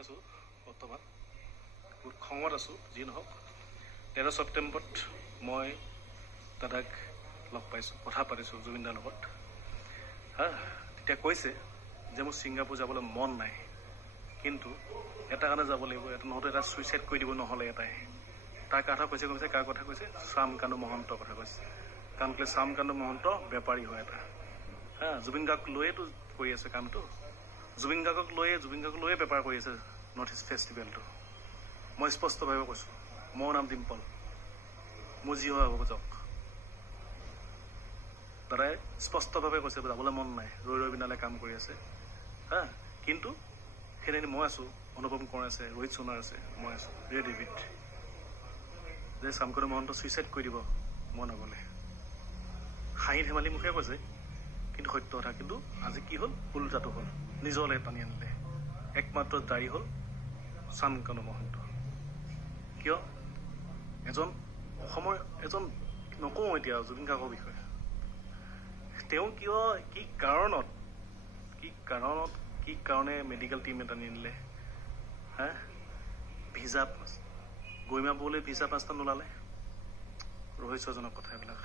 আছোঁ বৰ্তমান বহুত খঙত আছোঁ যি নহওক 13 ছেপ্টেম্বৰত মই দাদাক লগ পাইছোঁ কথা পাতিছোঁ জুবিনদাৰ লগত তেতিয়া কৈছে যে মোৰ ছিংগাপুৰ যাবলৈ মন নাই কিন্তু এটা কাৰণে যাব লাগিব এটা নহ'লে এটা ছুইচাইড কৰি দিব নহ'লে এটাই তাৰ কথা কৈছে কাৰ কথা কৈছে শ্যামকানু মহন্তৰ কথা কৈছে কাৰণ কেলৈ শ্যামকানু মহন্ত বেপাৰী হয় এটা জুবিন গাৰ্গক লৈয়েতো কৰি আছে কামটো জুবিন গাৰ্গক লৈয়ে বেপাৰ কৰি আছে নৰ্থ ইষ্ট ফেষ্টিভেলটো মই স্পষ্টভাৱে কৈছোঁ মোৰ নাম ডিম্পল মোৰ যি হয় হ'ব যাওক দাদাই স্পষ্টভাৱে কৈছে যাবলৈ মন নাই ৰৈ বিনালে কাম কৰি আছে কিন্তু সেইদিন মই আছোঁ অনুপম কোঁৱৰ আছে ৰোহিত সোণাৰ আছে মই আছোঁ ৰেডিভিট যে শ্যামকানু মহন্ত ছুইচাইড কৰি দিব মই নগ'লে হাঁহি ধেমালি মুখে কৈছে কিন্তু সত্য কথা কিন্তু আজি কি হ'ল উল্টাটো হ'ল নিজলৈ টানি আনিলে একমাত্ৰ দায়ী হ'ল শ্যামকানু মহন্ত কিয় অসমৰ এজন নকওঁ এতিয়া জুবিন গাৰ্গৰ বিষয়ে তেওঁ কি কাৰণে মেডিকেল টিম এটা নিনিলে ভিজা পাছ গৰিমা বৌলৈ ভিজা পাছটা নোলালে ৰহস্যজনক কথা এইবিলাক